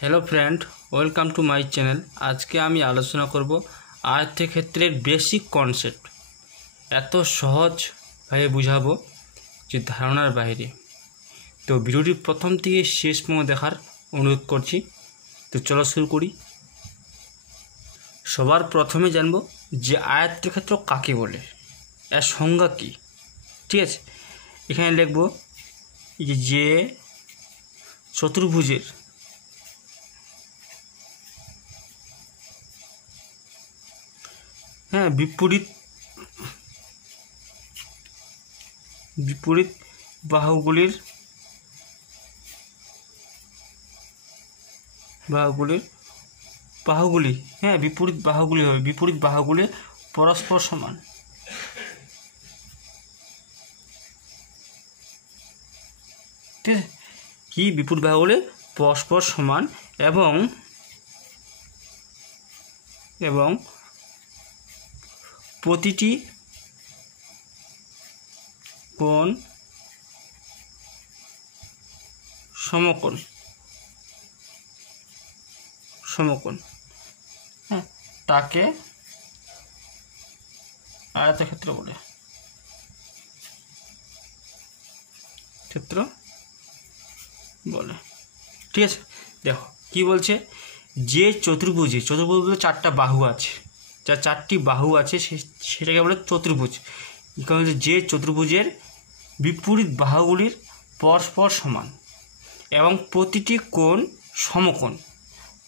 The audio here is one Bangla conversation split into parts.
Hello friend, welcome to my channel. आज के आमी आलोचना करब आयतक्षेत्रेर बेसिक कन्सेप्ट। एत सहज भावे बुझाबो जे धारणार बाइरे। तो भिडियोटी प्रथम थेके शेष पर्यन्त देखार अनुरोध करछि। तो चलो शुरू करी। सबार प्रथमे जानबो जे आयतक्षेत्र काके बोले, एर संज्ञा कि। ठीक आछे, एखाने लिखबो जे चतुर्भुजेर विपरीत बाहुगुलिर विपरीत बाहुगुली परस्पर समान। ठीक है कि विपरीत बाहुगुली परस्पर समान एवं प्रतिटी कोण समकोण ताके आयतक्षेत्र बोले। ठीक है, देखो कि बोलछे जे चतुर्भुजे चारटा बाहु आछे, जा चारटी बाहु आछे सेटाके बोले चतुर्भुज। कारण जे चतुर्भुजेर विपरीत बाहुगुलिर परस्पर समान एवं प्रतिटी कोण समकोण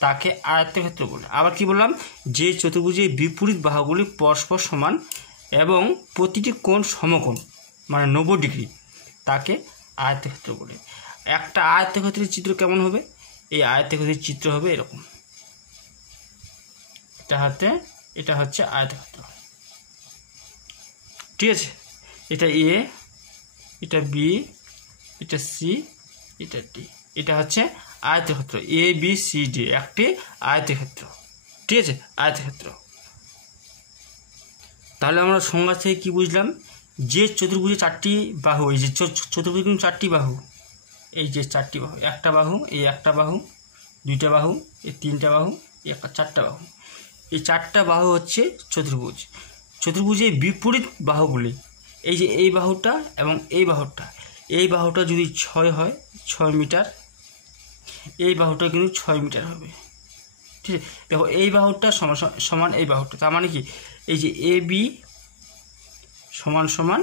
ताके आयतक्षेत्र बोले। आबार कि बोललाम, जे चतुर्भुजेर विपरीत बाहुगुली परस्पर समान एवं प्रतिटी कोण समकोण माने 90 डिग्री ताके आयतक्षेत्र बोले। एकटा आयतक्षेत्रेर चित्र केमन होबे? এই आयतक्षेत्रेर चित्र होबे एरकम। এটা হচ্ছে আয়তক্ষেত্র। ঠিক আছে, এটা এ, এটা বি, এটা সি, এটা ডি। এটা হচ্ছে আয়তক্ষেত্র এ বি সি ডি, একটি আয়তক্ষেত্র। ঠিক আছে, আয়তক্ষেত্র। তাহলে আমরা সংজ্ঞা থেকে কি বুঝলাম? যে চতুর্ভুজে চারটি বাহু, এই যে চতুর্ভুজে কিন্তু চারটি বাহু, এই যে চারটি বাহু, একটা বাহু, এই একটা বাহু, দুইটা বাহু, এই তিনটা বাহু, এই একটা চারটা বাহু। এই চারটা বাহু হচ্ছে চতুর্ভুজ। চতুর্ভুজের বিপরীত বাহুগুলি, এই যে এই বাহুটা এবং এই বাহুটা যদি 6 হয়, 6 মিটার, এই বাহুটা কিন্তু 6 মিটার হবে। ঠিক আছে, দেখো এই বাহুটা সমান এই বাহুটা, তার মানে কি এই যে এ বি সমান সমান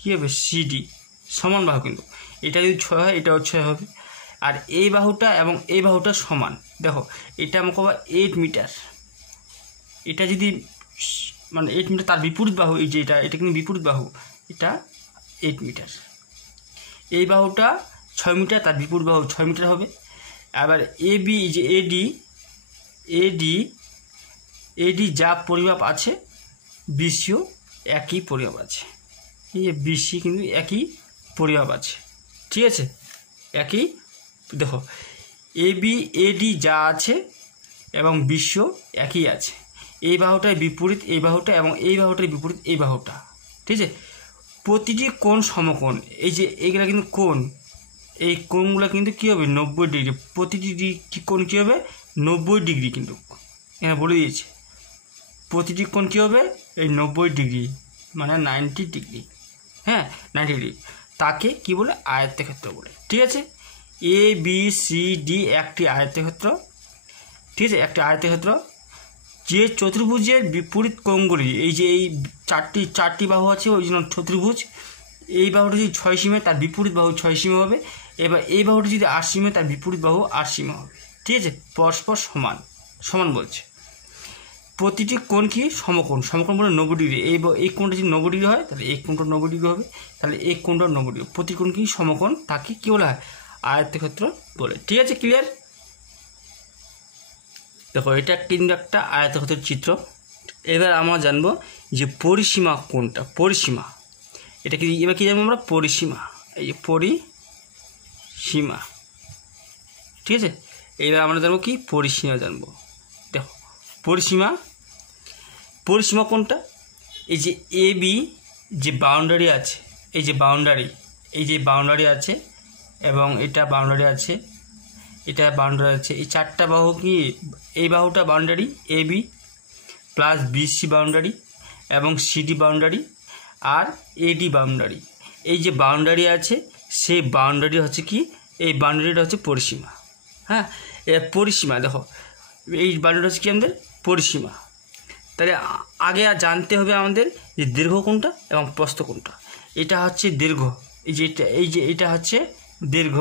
কী হবে? সিডি সমান বাহু, কিন্তু এটা যদি 6 হয় এটাও 6 হবে। আর এই বাহুটা এবং এই বাহুটা সমান। দেখো এটা আমাকে 8 মিটার, এটা যদি মানে 8 মিটার, তার বিপরীত বাহু এই যে এটা কিন্তু বিপরীত বাহু, এটা 8 মিটার। এই বাহুটা 6 মিটার, তার বিপরীত বাহু 6 মিটার হবে। আবার এ বি, যে এডি যা পরিমাপ আছে বিসিও একই পরিমাপ আছে। এই যে বিসি কিন্তু একই পরিমাপ আছে। ঠিক আছে, একই। দেখো এ বি এডি যা আছে এবং বিসিও একই আছে। এই বাহুটার বিপরীত এই বাহুটা এবং এই বাহুটার বিপরীত এই বাহুটা। ঠিক আছে, প্রতিটি কোণ সমকোণ। এই যে এইগুলা কিন্তু কোণ, এই কোণগুলো কিন্তু কী হবে? 90 ডিগ্রি। প্রতিটি কোণ কী হবে? 90 ডিগ্রি। কিন্তু এখানে বলে দিয়েছে প্রতিটি কোণ কী হবে? এই 90 ডিগ্রি, মানে 90 ডিগ্রি। হ্যাঁ, 90 ডিগ্রি তাকে কি বলে? আয়তক্ষেত্র বলে। ঠিক আছে, এ বি সি ডি একটি আয়তক্ষেত্র। ঠিক আছে, একটি আয়তক্ষেত্র। যে চতুর্ভুজের বিপরীত কোণগুলি, এই যে এই চারটি বাহু আছে ওই জন্য চতুর্ভুজ। এই বাহুটা যদি 6 সীমে, তার বিপরীত বাহু 6 সীমে হবে। এবার এই বাহুটা যদি 8 সীমে, তার বিপরীত বাহু 8 সীমে হবে। ঠিক আছে, পরস্পর সমান বলছে। প্রতিটি কোণ কি? সমকোণ বলে 90 ডিগ্রি। এই কোণটা যদি 90 ডিগ্রি হয় তাহলে এই কোণটা 90 ডিগ্রি হবে, তাহলে এই কোণটা 90 ডিগ্রি। প্রতি কোণ কি? সমকোণ, তাকে কী বলা হয়? আয়তক্ষেত্র বলে। ঠিক আছে, ক্লিয়ার? দেখো এটা কিন্তু একটা আয়তক্ষেত্রের চিত্র। এবার আমরা জানবো যে পরিসীমা কোনটা। পরিসীমা এটা কি? এবার কি জানবো আমরা? পরিসীমা। এই যে পরিসীমা। ঠিক আছে, এবার আমরা জানবো কি? পরিসীমা জানবো। দেখো পরিসীমা কোনটা? এই যে এ বি যে বাউন্ডারি আছে, এই যে বাউন্ডারি আছে এবং এটা বাউন্ডারি আছে এটা বাউন্ডারি আছে। এই চারটা বাহু কি, এই বাহুটা boundary A B plus BC boundary এবং সিডি বাউন্ডারি আর এডি বাউন্ডারি। এই যে বাউন্ডারি আছে সেই বাউন্ডারি হচ্ছে কি, এই বাউন্ডারিটা হচ্ছে পরিসীমা। হ্যাঁ, এর পরিসীমা দেখো, এই বাউন্ডারি হচ্ছে কি আমাদের পরিসীমা। তাহলে আগে আর জানতে হবে আমাদের যে দীর্ঘ কোনটা এবং প্রস্থ কোনটা। এটা হচ্ছে দীর্ঘ, এই যে এটা হচ্ছে দীর্ঘ,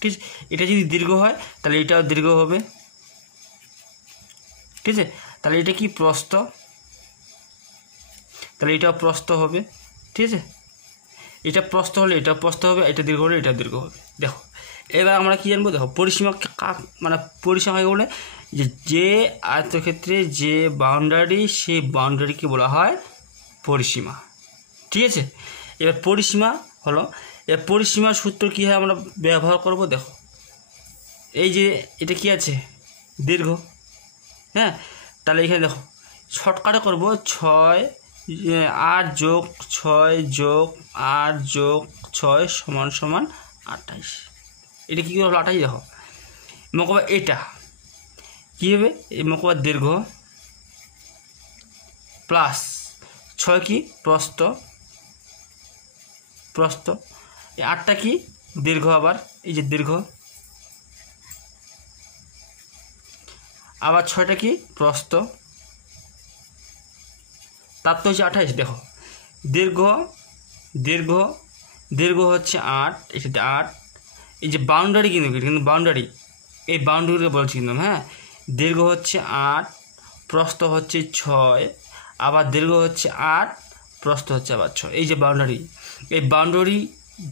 ঠিক আছে। এটা যদি দীর্ঘ হয় তাহলে এটাও দীর্ঘ হবে, ঠিক আছে। তাহলে এটা কি প্রস্থ, তাহলে এটাও প্রস্থ হবে, ঠিক আছে। এটা প্রস্থ হলে এটা প্রস্থ হবে, এটা দীর্ঘ হলে এটা দীর্ঘ হবে। দেখো এবার আমরা কি জানবো, দেখো পরিসীমা মানে পরিসীমা বলে যে আয়তক্ষেত্রে যে বাউন্ডারি সেই বাউন্ডারিকে বলা হয় পরিসীমা, ঠিক আছে। এবার পরিসীমা হলো, এবার পরিসীমার সূত্র কী হয় আমরা ব্যবহার করব। দেখো এই যে এটা কি আছে দীর্ঘ, হ্যাঁ, তাহলে এখানে দেখো শর্টকাটে করব 6 8 যোগ 6 যোগ 8 যোগ 6 সমান সমান 28। এটা কী হলো 28, দেখো মকবা এটা কী হবে, এই মকবা দীর্ঘ প্লাস 6 কি প্রস্থ, এই 8টা কি দীর্ঘ, আবার এই যে দীর্ঘ, আবার 6টা কি প্রস্থ, তার তো হচ্ছে 28। দেখো দীর্ঘ দীর্ঘ দীর্ঘ হচ্ছে 8, এটাতে 8, এই যে বাউন্ডারি কিন্তু বাউন্ডারি, এই বাউন্ডারিকে বলছি কিন্তু, হ্যাঁ, দীর্ঘ হচ্ছে 8, প্রস্থ হচ্ছে 6, আবার দীর্ঘ হচ্ছে 8, প্রস্থ হচ্ছে আবার 6। এই যে বাউন্ডারি, এই বাউন্ডারি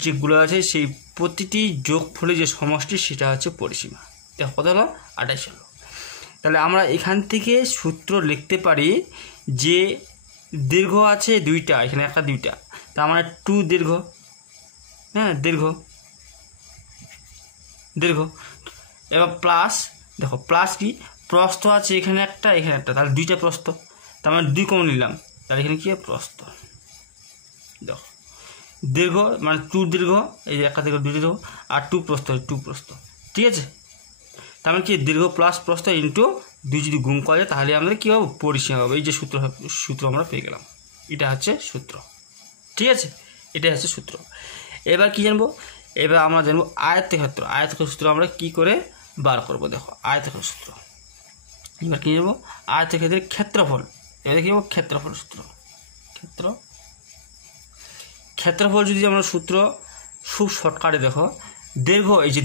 যেগুলো আছে সেই প্রতিটি যোগফলে যে সমষ্টি সেটা হচ্ছে পরিসীমা। দেখো কত হলো 28 হলো। তাহলে আমরা এখান থেকে সূত্র লিখতে পারি যে দীর্ঘ আছে 2টা, এখানে একটা 2টা, তা আমরা 2 দীর্ঘ, হ্যাঁ দীর্ঘ দীর্ঘ। এবার প্লাস, দেখো প্লাস কি প্রস্থ আছে এখানে একটা, এখানে একটা, তাহলে 2টা প্রস্থ, তার মানে 2 কমন নিলাম, তাহলে এখানে কি প্রস্থ। দেখো দীর্ঘ মানে 2 দীর্ঘ, এই যে একটা দীর্ঘ 2 দীর্ঘ, আর 2 প্রস্থ 2 প্রস্থ, ঠিক আছে। তার মানে কি দীর্ঘ প্লাস প্রস্থ ইন্টু 2 যদি গুণ করা যায় তাহলে আমাদের কী হবে পরিসীমা হবে। এই যে সূত্র আমরা পেয়ে গেলাম, এটা হচ্ছে সূত্র, ঠিক আছে, এটাই হচ্ছে সূত্র। এবার কি জানবো, এবার আমরা জানবো আয়তক্ষেত্র। আয়তক্ষেত্র সূত্র আমরা কি করে বার করব, দেখো আয়তক্ষেত্র সূত্র। এবার কি জানবো আয়তক্ষেত্রের ক্ষেত্রফল। এবার কি জানবো ক্ষেত্রফল সূত্র। ক্ষেত্রফল যদি আমরা সূত্র খুব শর্টকাটে, দেখো দীর্ঘ, এই যে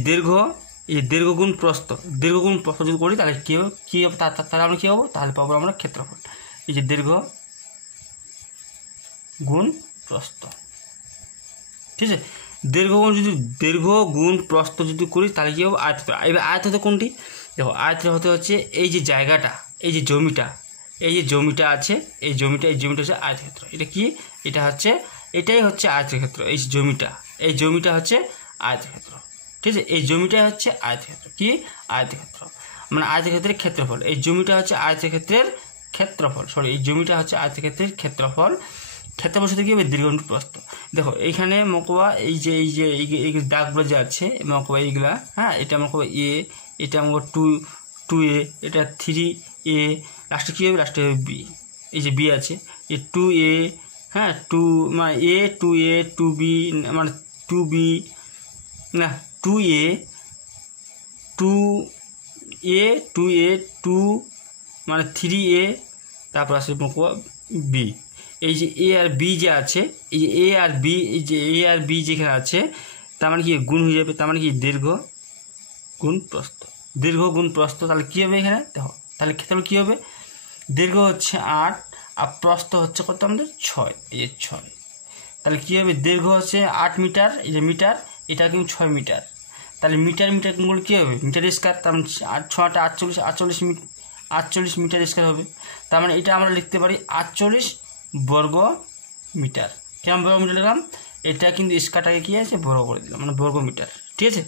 দীর্ঘ গুণ প্রস্থ, যদি করি তাহলে কী হবে তাহলে আমরা কী পাবো, তাহলে পাবো আমরা ক্ষেত্রফল। এই যে দীর্ঘ গুণ প্রস্থ, ঠিক আছে। দীর্ঘ গুণ প্রস্থ যদি করি তাহলে কী হবে আয়তক্ষেত্র। এবার আয়তক্ষেত্র কোনটি, দেখো আয়তক্ষেত্র হতে হচ্ছে এই যে জায়গাটা, এই যে জমিটা আছে, এই জমিটা হচ্ছে আয়তক্ষেত্র। এটা কি, এটাই হচ্ছে আয়তক্ষেত্র। এই জমিটা হচ্ছে আয়তক্ষেত্র, ঠিক আছে। এই জমিটাই হচ্ছে আয়তক্ষেত্র, কি আয়তক্ষেত্র মানে আয়তক্ষেত্রের ক্ষেত্রফল। এই জমিটা হচ্ছে আয়তক্ষেত্রের ক্ষেত্রফল, এই জমিটা হচ্ছে আয়তক্ষেত্রের ক্ষেত্রফল। ক্ষেত্রফল সাথে কি হবে দীর্ঘ গুণ প্রস্থ। দেখো এইখানে মকবা এই যে দাগগুলো যে আছে মকবা এইগুলা, হ্যাঁ, এটা মকবা এ, এটা মকবা 2a, এটা 3a, লাস্টে কী হবে, লাস্টে হবে বি। এই যে বি আছে, এই 2a, হ্যাঁ 2 মানে a 2a 2b মানে 2b না 2a 2 মানে 3a, তারপর আসবে মকবা বি। এই যে এ আর বি যে আছে, এই যে এ আর বি যেখানে আছে তার মানে কি গুণ হয়ে যাবে, তার মানে কি দীর্ঘ গুণ প্রস্থ। তাহলে কী হবে এখানে দেখো, তাহলে ক্ষেত্রফল কী হবে, দীর্ঘ হচ্ছে 8 আর প্রস্থ হচ্ছে কত আমাদের 6, এই যে 6। তাহলে কী হবে, দীর্ঘ হচ্ছে 8 মিটার, এই যে মিটার, এটা কিন্তু 6 মিটার, তাহলে মিটার গুণ কী হবে মিটার স্কয়ার, তার মানে 6 48 মিটার স্কয়ার হবে। তার মানে এটা আমরা লিখতে পারি 48 বর্গ মিটার। কেমন বর্গ মিটার লিখলাম, এটা কিন্তু স্কয়ারটাকে কী আছে বর্গ করে দিলাম, মানে বর্গ মিটার, ঠিক আছে,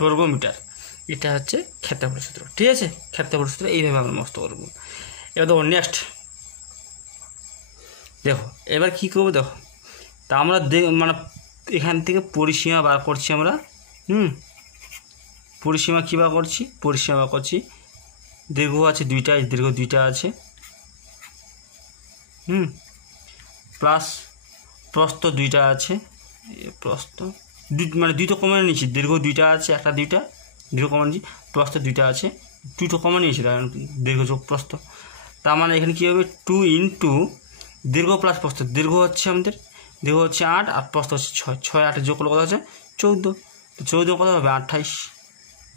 বর্গ মিটার। এটা হচ্ছে ক্ষেত্রফল সূত্র, ঠিক আছে। ক্ষেত্রফল সূত্র এইভাবে আমরা মস্ত করবো। এবার দেখো নেক্সট, দেখো এবার কী করবো, দেখো তা আমরা মানে এখান থেকে পরিসীমা বার করছি আমরা, পরিসীমা কী বার করছি, পরিসীমা বার করছি দীর্ঘ আছে দুইটা, দীর্ঘ দুইটা আছে প্লাস প্রস্থ দুইটা আছে, প্রস্থ মানে দুটো কমন নিয়েছি, দীর্ঘ দুইটা আছে, একটা দুইটা দীর্ঘ কমন নিয়েছি, প্রস্থ দুইটা আছে, দুটো কমন নিয়েছি দীর্ঘ যোগ প্রস্থ। তার মানে এখানে কী হবে 2 ইন্টু দীর্ঘ প্লাস প্রস্থ, দীর্ঘ হচ্ছে আমাদের দীর্ঘ হচ্ছে 8 আর প্রস্থ হচ্ছে 6, 6 8 যোগ করলে কত হচ্ছে 14, তো 14 কত হবে 28,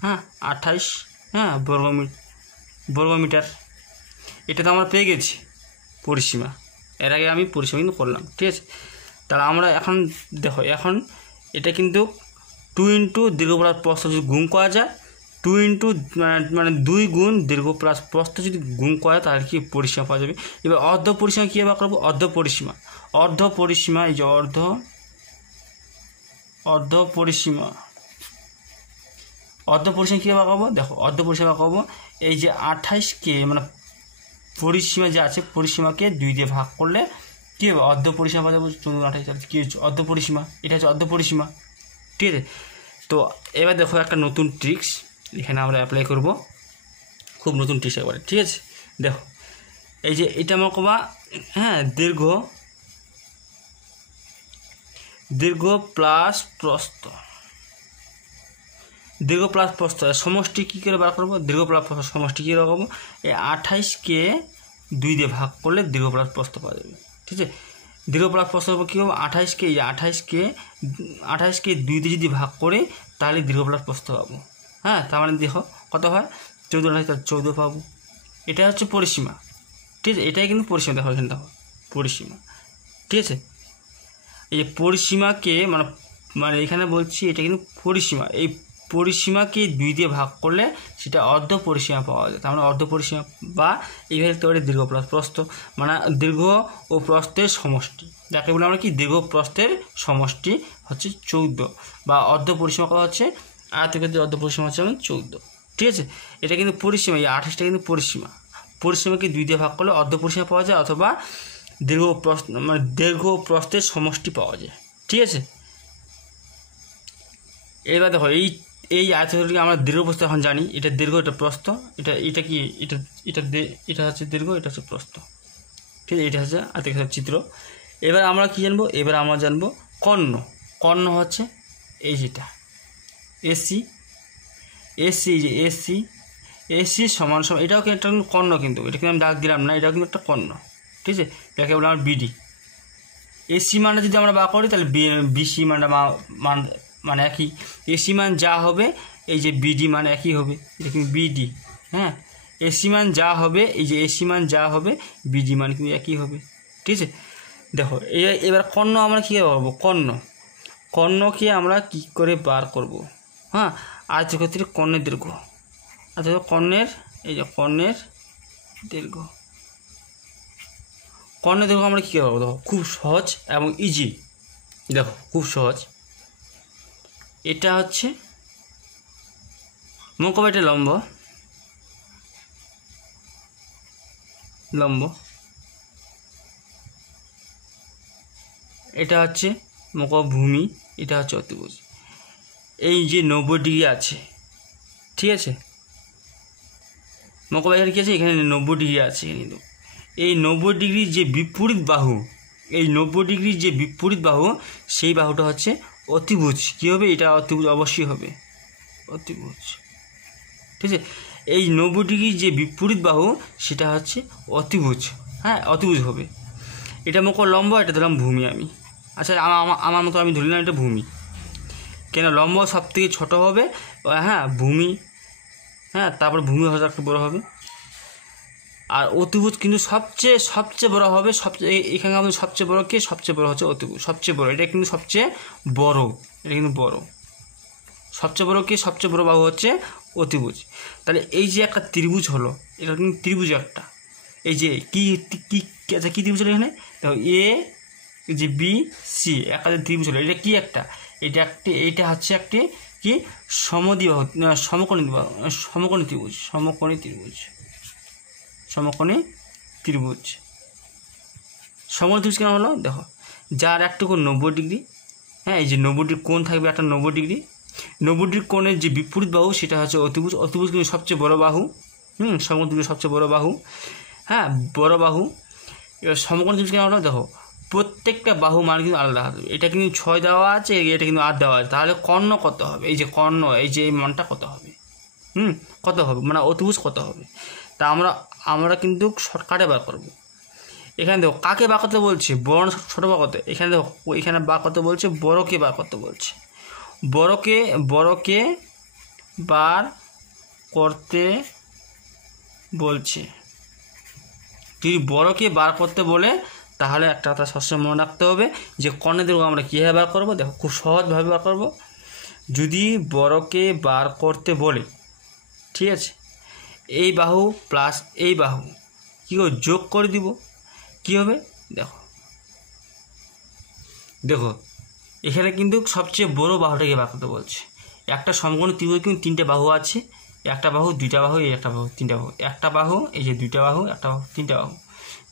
হ্যাঁ 28 হ্যাঁ বর্গমিটার। এটা তো আমরা পেয়ে গেছি পরিসীমা, এর আগে আমি পরিসীমা কিন্তু করলাম, ঠিক আছে। তাহলে আমরা এখন দেখো, এখন এটা কিন্তু 2 ইন্টু দীর্ঘ প্লাস প্রস্থ যদি গুণ করা যায়, 2 ইন্টু মানে 2 গুণ দীর্ঘ প্লাস প্রস্থ যদি গুণ করা যায় তাহলে কি পরিসীমা পাওয়া যাবে। এবার অর্ধ পরিসীমা কী ব্যবহার করবো, অর্ধ পরিসীমা, অর্ধ পরিসীমা এই যে অর্ধ পরিসীমা কী ব্যবহার করবো, দেখো অর্ধ পরিসীমা করবো এই যে 28কে মানে পরিসীমা যে আছে পরিসীমাকে 2 দিয়ে ভাগ করলে কী হবে অর্ধ পরিসীমা পাওয়া যাবে, 14 28 কী হচ্ছে অর্ধ পরিসীমা, এটা হচ্ছে অর্ধ পরিসীমা, ঠিক আছে। তো এবার দেখো একটা নতুন ট্রিক্স এখানে আমরা অ্যাপ্লাই করব, খুব নতুন ট্রিক্স একবারে, ঠিক আছে। দেখো এই যে এটা আমার কবা হ্যাঁ দীর্ঘ প্লাস প্রস্থ, দীর্ঘ প্লাস প্রস্থ সমষ্টি কী করে বার করবো, দীর্ঘ প্লাস প্রস্থ সমষ্টি কী রকম, এই 28কে 2 দিয়ে ভাগ করলে দীর্ঘ প্লাস প্রস্থ পাওয়া যাবে, ঠিক আছে। দীর্ঘ প্লাস প্রস্থ কী হবে 28কে 2 দিয়ে যদি ভাগ করে তাহলে দীর্ঘ প্লাস প্রস্থ পাবো, হ্যাঁ। তার মানে দেখো কত হয় 14 তাহলে 14 পাবো, এটা হচ্ছে পরিসীমা, ঠিক আছে। এটাই কিন্তু পরিসীমা, দেখো এখানে দেখো পরিসীমা, ঠিক আছে। এই যে পরিসীমাকে মানে এখানে বলছি এটা কিন্তু পরিসীমা, এই পরিসীমাকে 2 দিয়ে ভাগ করলে সেটা অর্ধ পরিসীমা পাওয়া যায়, তার মানে অর্ধ পরিসীমা বা এইভাবে তো দীর্ঘ প্লাস প্রস্থ মানে দীর্ঘ ও প্রস্থের সমষ্টি, যাকে বলে আমরা কি দীর্ঘ প্রস্থের সমষ্টি হচ্ছে 14 বা অর্ধ পরিসীমা করা হচ্ছে আয়তক্ষেত্রের অর্ধ পরিসীমা হচ্ছে 14, ঠিক আছে। এটা কিন্তু পরিসীমা, এই 28টা কিন্তু পরিসীমাকে 2 দিয়ে ভাগ করলে অর্ধ পরিসীমা পাওয়া যায় অথবা দীর্ঘ প্রস্থের সমষ্টি পাওয়া যায়, ঠিক আছে। এবার দেখো এই আয়তক্ষেত্রকে আমরা দীর্ঘ প্রস্থ এখন জানি, এটা দীর্ঘ এটা প্রস্থ, এটা কি এটা হচ্ছে দীর্ঘ, এটা হচ্ছে প্রস্থ, ঠিক আছে। এটা হচ্ছে আয়তক্ষেত্রের চিত্র। এবার আমরা কি জানবো, এবার আমরা জানবো কর্ণ হচ্ছে এই যেটা এসি যে এসি সমান এটাও কি একটা কর্ণ, কিন্তু এটা কিন্তু আমি দাগ দিলাম না, এটাও কিন্তু একটা কর্ণ, ঠিক আছে। এটাকে বলে আমার বিডি। এসি মানটা যদি আমরা বার করি তাহলে বিসি মানটা মানে একই, এসি মান যা হবে এই যে বিডি মান একই হবে, এটা কিন্তু বিডি, হ্যাঁ। এসি মান যা হবে এই যে এসি মান যা হবে বিডি মান কিন্তু একই হবে, ঠিক আছে। দেখো এবার কর্ণ আমরা কী করবো, কর্ণকে আমরা কি করে বার করব, হ্যাঁ। আয়তক্ষেত্রের কর্ণের দীর্ঘ, অর্থাৎ কর্ণের এই যে কর্ণের দীর্ঘ আমরা কী করবো, দেখো খুব সহজ এবং ইজি, দেখো খুব সহজ। এটা হচ্ছে মনে করো এটা লম্ব, এটা হচ্ছে মনে করো ভূমি, এটা হচ্ছে অতিভুজ। এই যে 90 ডিগ্রি আছে, ঠিক আছে। মনে করো এখানে কী আছে, এখানে 90 ডিগ্রি আছে, কিন্তু এই 90 ডিগ্রির যে বিপরীত বাহু, সেই বাহুটা হচ্ছে অতিভুজ। কী হবে, এটা অতিভুজ অবশ্যই হবে, অতিভুজ, ঠিক আছে। এই 90 ডিগ্রির যে বিপরীত বাহু সেটা হচ্ছে অতিভুজ, হ্যাঁ অতিভুজ হবে। এটা মনে করো লম্ব, এটা দিলাম ভূমি আমি, আচ্ছা আমার মতো আমি ধরলাম এটা ভূমি, কেন লম্ব সব থেকে ছোটো হবে, হ্যাঁ ভূমি, হ্যাঁ তারপর ভূমি হয়তো একটু বড়ো হবে, আর অতিভুজ কিন্তু সবচেয়ে বড় হবে, এখানে আমাদের সবচেয়ে বড় কে, সবচেয়ে বড় হচ্ছে অতিভুজ, সবচেয়ে বড়, এটা কিন্তু সবচেয়ে বড়, এটা কিন্তু বড়, সবচেয়ে বড় কে, সবচেয়ে বড় বাহু হচ্ছে অতিভুজ। তাহলে এই যে একটা ত্রিভুজ হলো, এটা কিন্তু ত্রিভুজ একটা, এই যে কি ত্রিভুজ হলো এখানে দেখো এ যে বি সি একটা ত্রিভুজ হলো, এটা কি একটা, এটা হচ্ছে একটি কি সমকোণী ত্রিভুজ কেন হলো, দেখো যার একটুকু 90 ডিগ্রি, হ্যাঁ এই যে 90 ডিগ্রি কোণ থাকবে একটা 90 ডিগ্রি, 90 ডিগ্রি কোণের যে বিপরীত বাহু সেটা হচ্ছে অতিভুজ। অতিভুজ কিন্তু সবচেয়ে বড় বাহু, সমকোণ ত্রিভুজ সবচেয়ে বড় বাহু, হ্যাঁ বড় বাহু। এবার সমকোণ ত্রিভুজ কেন হলো দেখো, প্রত্যেকটা বাহু মান কিন্তু আলাদা হবে। এটা কিন্তু 6 দেওয়া আছে, এটা কিন্তু 8 দেওয়া আছে, তাহলে কর্ণ কত হবে, এই যে কর্ণ, এই যে এই মানটা কত হবে, কত হবে মানে অতিভুজ কত হবে, তা আমরা কিন্তু শর্টকাটে বার করব। এখানে দেখো কাকে বার করতে বলছে, বড় না ছোটো বার করতে, এখানে দেখো এখানে বার করতে বলছে বড়কে বার করতে বলছে, বড়কে বার করতে বলছে। যদি বড়কে বার করতে বলে তাহলে একটা কথা সবসময় মনে রাখতে হবে যে কর্ণের দৈর্ঘ্য আমরা কীভাবে বার করবো, দেখো খুব সহজভাবে বার করব। যদি বড়কে বার করতে বলে, ঠিক আছে, এই বাহু প্লাস এই বাহু কী হবে, যোগ করে দিব, কী হবে দেখো, দেখো এখানে কিন্তু সবচেয়ে বড় বাহুটাকে বার করতে বলছে। একটা সমকোণ ত্রিভুজ কিন্তু 3টে বাহু আছে, একটা বাহু, 2টা বাহু, এই একটা বাহু, 3টা বাহু, একটা বাহু, এই যে 2টা বাহু, একটা বাহু, 3টা বাহু,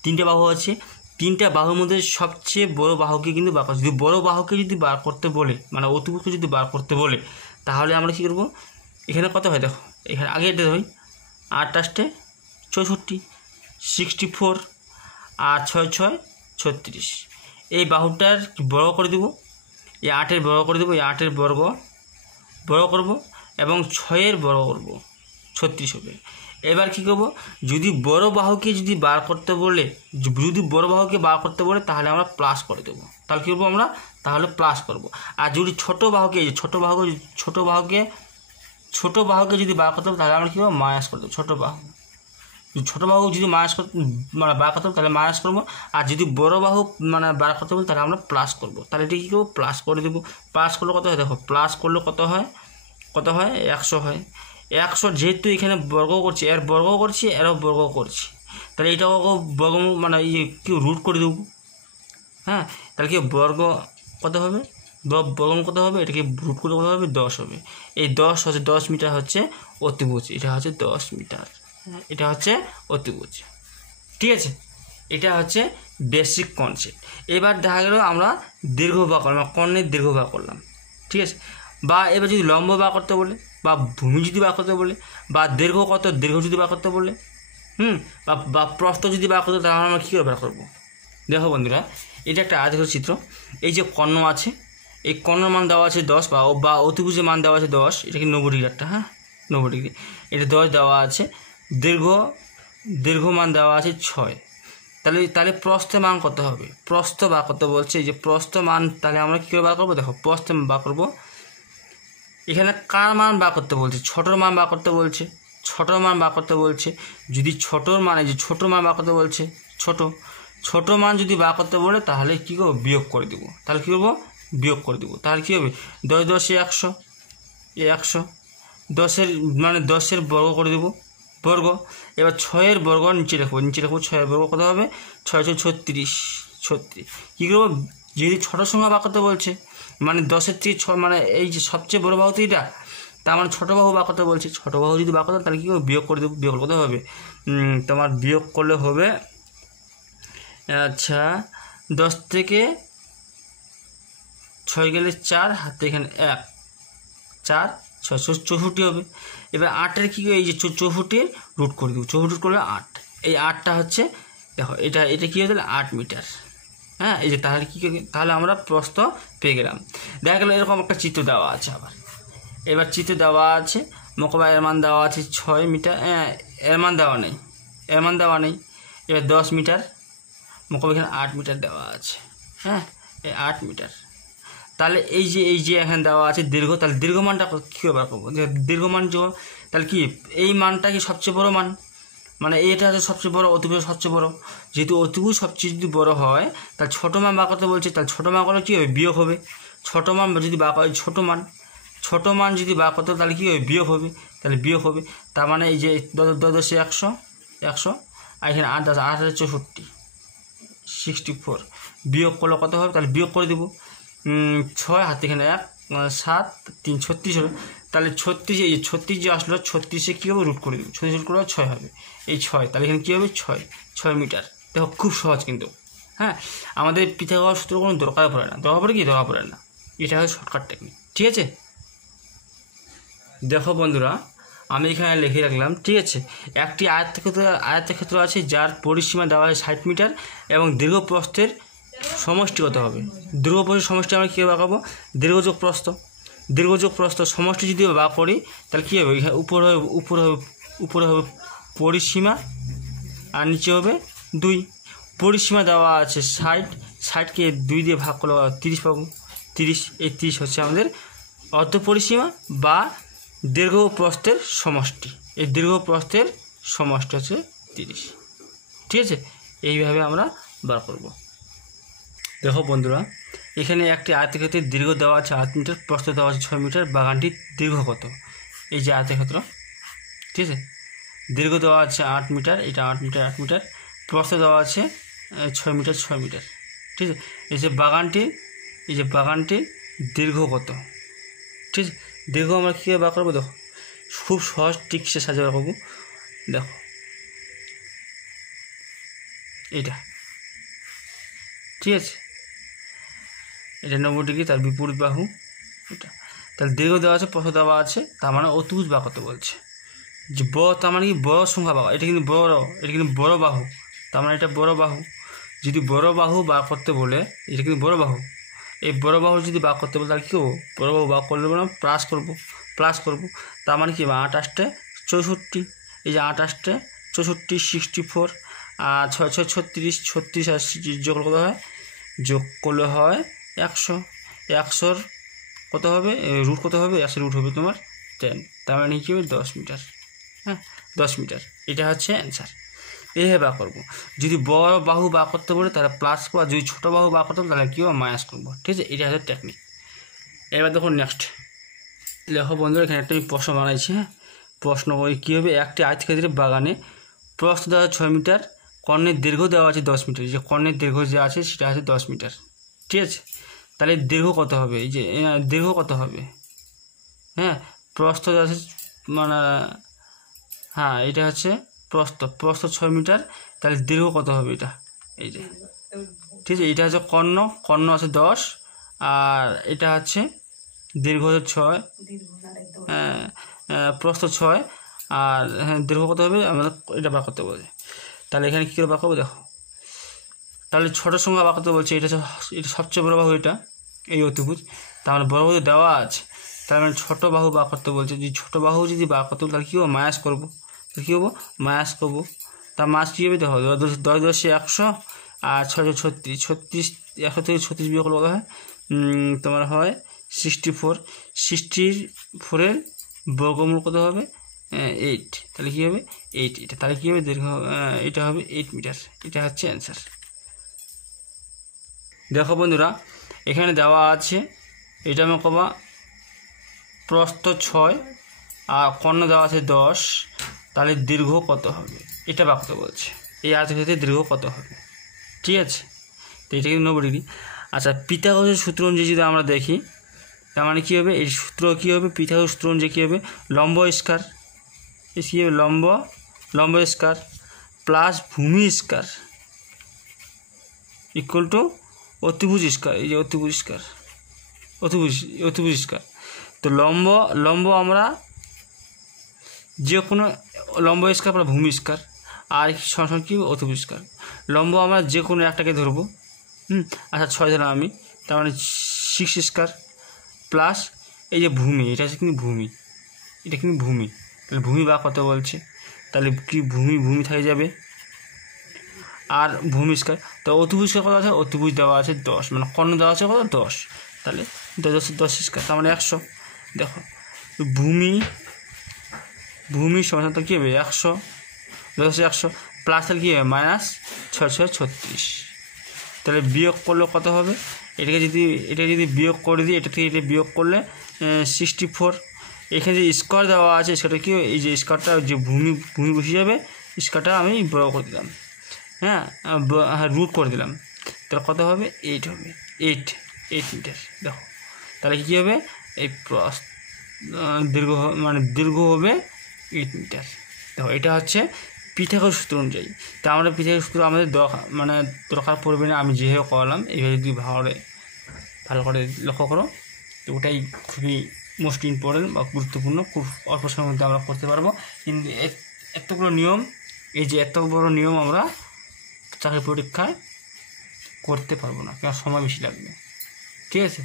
3টে বাহু আছে। 3টা বাহুর মধ্যে সবচেয়ে বড় বাহুকে কিন্তু বার করতে, যদি বড় বাহুকে যদি বার করতে বলে মানে অতিভুজকে যদি বার করতে বলে তাহলে আমরা কী করবো, এখানে কত হয় দেখো, এখানে আগে এটা হয় 8 8 64, 64 আর 6 6 36। এই বাহুটার বড় করে দেবো, এই 8-এর বড় করে দেবো, এই 8-এর বর্গ বড় করব এবং 6-এর বড় করব, 36 হবে। এবার কী করবো, যদি বড় বাহুকে যদি বার করতে বলে, যদি বড় বাহুকে বার করতে বলে তাহলে আমরা প্লাস করে দেবো, তাহলে কী করবো আমরা, তাহলে প্লাস করব। আর যদি ছোটো বাহুকে ছোটো বাহুকে যদি বার করতে হবে তাহলে আমরা কী করবো, মাইনাস করে দেবো। ছোটো বাহু যদি মাইনাস মানে বার করতে হবে তাহলে মাইনাস করবো, আর যদি বড় বাহু মানে বার করতে হবে তাহলে আমরা প্লাস করবো। তাহলে এটা কী করবো, প্লাস করে দেবো। প্লাস করলে কত হয় দেখো, প্লাস করলে কত হয় 100 হয়। 100 যেহেতু এখানে বর্গ করছি, এর বর্গ করছি, এরও বর্গ করছি, তাহলে এটাও বর্গ মানে কি রুট করে দেবো, হ্যাঁ, তাহলে কি বর্গ কত হবে, বর্গমূল কত হবে, এটাকে রুট করে কত হবে, 10 হবে। এই 10 হচ্ছে 10 মিটার হচ্ছে অতিভুজ, এটা হচ্ছে 10 মিটার, এটা হচ্ছে অতিভুজ, ঠিক আছে। এটা হচ্ছে বেসিক কনসেপ্ট। এবার দেখা গেল আমরা দীর্ঘ বার করলাম, কর্ণের দীর্ঘ বার করলাম, ঠিক আছে। বা এবার যদি লম্ব বার করতে বলে, বা ভূমি যদি বার করতে বলে, বা দীর্ঘ যদি বার করতে বলে, বা প্রস্থ যদি বার করতে, তাহলে আমরা কী করে বার করবো। দেখো বন্ধুরা, এটা একটা আয়তক্ষেত্র চিত্র। এই যে কর্ণ আছে, এই কর্ণের মান দেওয়া আছে 10, বা অতিভুজের মান দেওয়া আছে 10, এটা কি 90 ডিগ্রি একটা, হ্যাঁ 90 ডিগ্রি, এটা 10 দেওয়া আছে। দীর্ঘ মান দেওয়া আছে 6, তাহলে প্রস্থের মান কত হবে, প্রস্থ বার করতে বলছে। এই যে প্রস্থ মান, তাহলে আমরা কী করে বার করবো, দেখো প্রস্থের বার করবো। এখানে কার মান বার করতে বলছে, ছোটোর মান বার করতে বলছে, যদি ছোটোর মান, এই যে ছোটো মান বার করতে বলছে, ছোট মান যদি বার করতে বলে তাহলে কী করবো, বিয়োগ করে দেবো। তাহলে কী করবো, বিয়োগ করে দেবো। তাহলে কী হবে, 10 10 100, 10-এর মানে 10-এর বর্গ করে দেবো, বর্গ। এবার 6-এর বর্গ নিচে রাখবো, 6-এর বর্গ কত হবে, 6 6 36। কী করবো, যদি ছোটো সংখ্যা বার করতে বলছে মানে 10-এর থেকে 6 মানে এই যে সবচেয়ে বড়ো বাহু তো এটা, তার মানে ছোটো বাহু বার করতে বলছে, ছোটো বাহু যদি বার করতে তাহলে কী করবো, বিয়োগ করে দেবো। বিয়োগ কত হবে, তোমার বিয়োগ করলে হবে, আচ্ছা 10 থেকে 6 গেলে 4, হাতে এখানে 1, 4 6 64 হবে। এবার 8-এর কী, এই যে 64 রুট করে দেবো, 64 করলে 8, এই 8টা হচ্ছে দেখো, এটা কী হয়ে গেলে 8 মিটার, হ্যাঁ। এই যে তাহলে কী, তাহলে আমরা প্রস্থ পেয়ে গেলাম। দেখা গেলো এরকম একটা চিত্র দেওয়া আছে। আবার এবার চিত্র দেওয়া আছে, মোকাবা এর মান দেওয়া আছে 6 মিটার, এর মান দেওয়া নেই, এবার 10 মিটার, মোকাবা এখানে 8 মিটার দেওয়া আছে, হ্যাঁ, এই 8 মিটার। তাহলে এই যে এখানে দেওয়া আছে দীর্ঘ, তাহলে দীর্ঘ মানটা কী করে বার করবো, দীর্ঘ মান তাহলে কি এই মানটা কি সবচেয়ে বড় মান, মানে এটা হচ্ছে সবচেয়ে বড়, অতিভুজ সবচেয়ে বড়। যেহেতু অতিভুজ সবচেয়ে যদি বড় হয় তাহলে ছোটো মান বার করতে বলছে, তাহলে ছোটো মান করলে কী হবে, বিয়োগ হবে। ছোটো মান যদি বার করে, ছোটো মান যদি বার করতে তাহলে কী হবে, বিয়োগ হবে, তাহলে বিয়োগ হবে। তার মানে এই যে 10 100, আর এখানে 8 10 8 64, 64 বিয়োগ করলে কত হবে, তাহলে বিয়োগ করে দেবো। 6 হাতে এখানে 1 7 3 36 হবে। তাহলে 36, এই যে 36 যে আসলো, 36-এ কী হবে, রুট করে দেবো, 36 রুট করে 6 হবে, এই 6, তাহলে এখানে কী হবে, 6 মিটার। দেখো খুব সহজ কিন্তু, হ্যাঁ। আমাদের পিথাগোরাস সূত্র কোনো দরকার পড়ে না, এটা হচ্ছে শর্টকাট টেকনিক, ঠিক আছে। দেখো বন্ধুরা, আমি এখানে লিখে রাখলাম, ঠিক আছে। একটি আয়তক্ষেত্র আছে যার পরিসীমা দেওয়া হয় 60 মিটার এবং দীর্ঘপ্রস্থের সমষ্টি কত হবে। দীর্ঘপ্রস্থের সমষ্টি আমরা কীভাবে বাঁকাবো? দীর্ঘযোগ প্রস্থ সমষ্টি যদি বা করি তাহলে কী হবে? উপরে হবে পরিসীমা আর নিচে হবে 2। পরিসীমা দেওয়া আছে 60কে 2 দিয়ে ভাগ করলে 30 পাবো। 30, এই 30 হচ্ছে আমাদের অর্ধপরিসীমা বা দীর্ঘপ্রস্থের সমষ্টি। এই দীর্ঘপ্রস্থের সমষ্টি হচ্ছে 30, ঠিক আছে। এইভাবে আমরা বার করব। দেখো বন্ধুরা, এখানে একটি আয়তক্ষেত্রের দীর্ঘ দেওয়া আছে 8 মিটার, প্রস্থ দেওয়া আছে 6 মিটার, বাগানটির দীর্ঘ কত? এই যে আয়তক্ষেত্র, ঠিক আছে, দীর্ঘ দেওয়া আছে 8 মিটার, এটা 8 মিটার, প্রস্থ দেওয়া আছে 6 মিটার, ঠিক আছে। এই যে বাগানটির দীর্ঘ কত, ঠিক আছে। দীর্ঘ আমরা কীভাবে বার করবো? দেখো, খুব সহজ টিক্সে সাজিয়ে বার করবো। দেখো এটা, ঠিক আছে, এটা 90 ডিগ্রি, তার বিপরীত বাহু এটা। তাহলে দীর্ঘ দেওয়া আছে, প্রস্থ দেওয়া আছে, তার মানে অতিভুজ বাঁক করতে বলছে। যে বড়, তার মানে কি বড় সংখ্যা বাহু, এটা কিন্তু বড় বাহু, তার মানে এটা বড় বাহু। যদি বড় বাহু বার করতে বলে, এটা কিন্তু বড় বাহু, এই বড় বাহু যদি বার করতে বলে তাহলে কী করবো? বড় বাহু বার করলে বললাম প্লাস করবো, তার মানে কি 8 8 64, এই যে 8 8 64, 64 আর 6 6 36 আর যোগ কত হয়? যোগ করলে হয় 100। 100 কত হবে? রুট কত হবে? 100 রুট হবে তোমার 10, তার মানে কী হবে? 10 মিটার। হ্যাঁ, 10 মিটার, এটা হচ্ছে অ্যান্সার। এইভাবে বার করবো। যদি বড় বাহু বার করতে বলে তাহলে প্লাস করবো, যদি ছোটো বাহু বার করতে বলে তাহলে কী হবে? মাইনাস করবো, ঠিক আছে। এটা হচ্ছে টেকনিক। এবার দেখো নেক্সট লেখো বন্ধুরা, এখানে একটা আমি প্রশ্ন বানাইছি। হ্যাঁ, প্রশ্ন ওই কী হবে? একটি আয়তক্ষেত্রের বাগানে প্রস্থ দেওয়া 6 মিটার, কর্ণের দীর্ঘ দেওয়া আছে 10 মিটার। যে কর্ণের দীর্ঘ যে আছে সেটা আছে 10 মিটার, ঠিক আছে। তাহলে দীর্ঘ কত হবে? এই যে দীর্ঘ কত হবে? হ্যাঁ, প্রস্থ আছে মানে, হ্যাঁ এটা হচ্ছে প্রস্থ 6 মিটার, তাহলে দীর্ঘ কত হবে? এটা এই যে, ঠিক আছে, এটা হচ্ছে কর্ণ আছে 10 আর এটা হচ্ছে দীর্ঘ হচ্ছে 6, প্রস্থ 6 আর হ্যাঁ দীর্ঘ কত হবে? আমাদের এটা বার করতে বলছে। তাহলে এখানে কী করে বার করবো? দেখো, তাহলে ছোটো সংখ্যা বার করতে বলছে, এটা সবচেয়ে বড় বাহু, এটা এই অতিভুজ, তাহলে বড় বাহু দেওয়া আছে, তার মানে ছোটো বাহু বার করতে বলছে। যদি ছোটো বাহু যদি বার করতে বলছে তাহলে কী হবো? মাইনাস করবো। তাহলে কী হবো? মাইনাস করবো। তার মাস কী হবে? দেখো 10 10 100 আর 6 36, 100 থেকে 36 বিয়োগ করলে কত হয়? তোমার হয় 64। 64-এর বর্গমূল কত হবে? 8। তাহলে কী হবে? 8। এটা তাহলে কী হবে? দীর্ঘ এটা হবে 8 মিটার। এটা হচ্ছে অ্যান্সার। দেখো বন্ধুরা, এখানে দেওয়া আছে, এটা আমি কবা প্রস্থ 6 আর কর্ণ দেওয়া আছে 10, তাহলে দীর্ঘ কত হবে? এটা বাঁকতে বলছে। এই আয়তক্ষেত্রে দীর্ঘ কত হবে, ঠিক আছে। তো এটা কিন্তু 90 ডিগ্রি। আচ্ছা, পিথাগোরাসের সূত্র অনুযায়ী যদি আমরা দেখি, তার মানে কী হবে? এই সূত্র কী হবে? পিথাগোরাসের সূত্র অনুযায়ী কী হবে? লম্ব স্কয়ার, কী হবে? লম্ব স্কয়ার প্লাস ভূমি স্কয়ার ইকুয়াল টু অতিভুজ স্কয়ার। এই যে অতিভুজ স্কয়ার। তো লম্ব আমরা যে কোনো লম্ব স্কয়ার বা ভূমি স্কয়ার, আর সমান কি? অতিভুজ স্কয়ার। লম্ব আমরা যে কোনো একটাকে ধরবো। আচ্ছা 6 ধরলাম আমি, তার মানে 6 স্কয়ার প্লাস এই যে ভূমি, এটা হচ্ছে কিন্তু ভূমি, তাহলে ভূমি বা কত বলছে? তাহলে কি ভূমি থেকে যাবে আর ভূমি স্কয়ার। তো অতিভুজ স্কয়ার কত আছে? অতিভুজ দেওয়া আছে 10, মানে কর্ণ দেওয়া আছে কত? 10, তাহলে 10 স্কয়ার, তার মানে 100। দেখো ভূমি সমান কী হবে? 100, 100 প্লাস তাহলে কী হবে? মাইনাস 6 6 36। তাহলে বিয়োগ করলে কত হবে? এটা যদি বিয়োগ করে দিই, এটা থেকে এটা বিয়োগ করলে 64। এখানে যে স্কয়ার দেওয়া আছে সেটা কি? এই যে স্কয়ারটা যে ভূমি বসে যাবে, স্কয়ারটা আমি বড় করে দিলাম, হ্যাঁ রুট করে দিলাম, তাহলে কত হবে? 8 হবে। 8 মিটার। দেখো তাহলে কী হবে? এই দীর্ঘ হবে 8 মিটার। দেখো এটা হচ্ছে পিথাগোরাস সূত্র অনুযায়ী। তা আমরা পিথাগোরাস সূত্র আমাদের দরকার পড়বে না, আমি যেভাবে করলাম এইভাবে যদি ভালো করে লক্ষ্য করো, তো ওটাই খুবই মোস্ট ইম্পর্টেন্ট বা গুরুত্বপূর্ণ, খুব অল্প সময়ের মধ্যে আমরা করতে পারবো। কিন্তু এতগুলো নিয়ম, এই যে এত বড় নিয়ম আমরা চাকরি পরীক্ষায় করতে পারবো না, কেন সময় বেশি লাগবে। ঠিক আছে,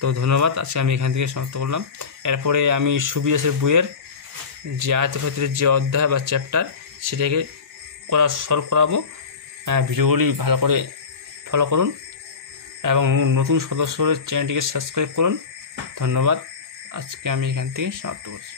তো ধন্যবাদ। আজকে আমি এখান থেকে সমাপ্ত করলাম। এরপরে আমি সুবিয়াসের বইয়ের যে আয়তক্ষেত্রের যে অধ্যায় বা চ্যাপ্টার সেটাকে সলভ করাবো। ভিডিওগুলি ভালো করে ফলো করুন এবং নতুন সদস্যদের চ্যানেলটিকে সাবস্ক্রাইব করুন। ধন্যবাদ। আজকে আমি এখান থেকে সমাপ্ত করছি।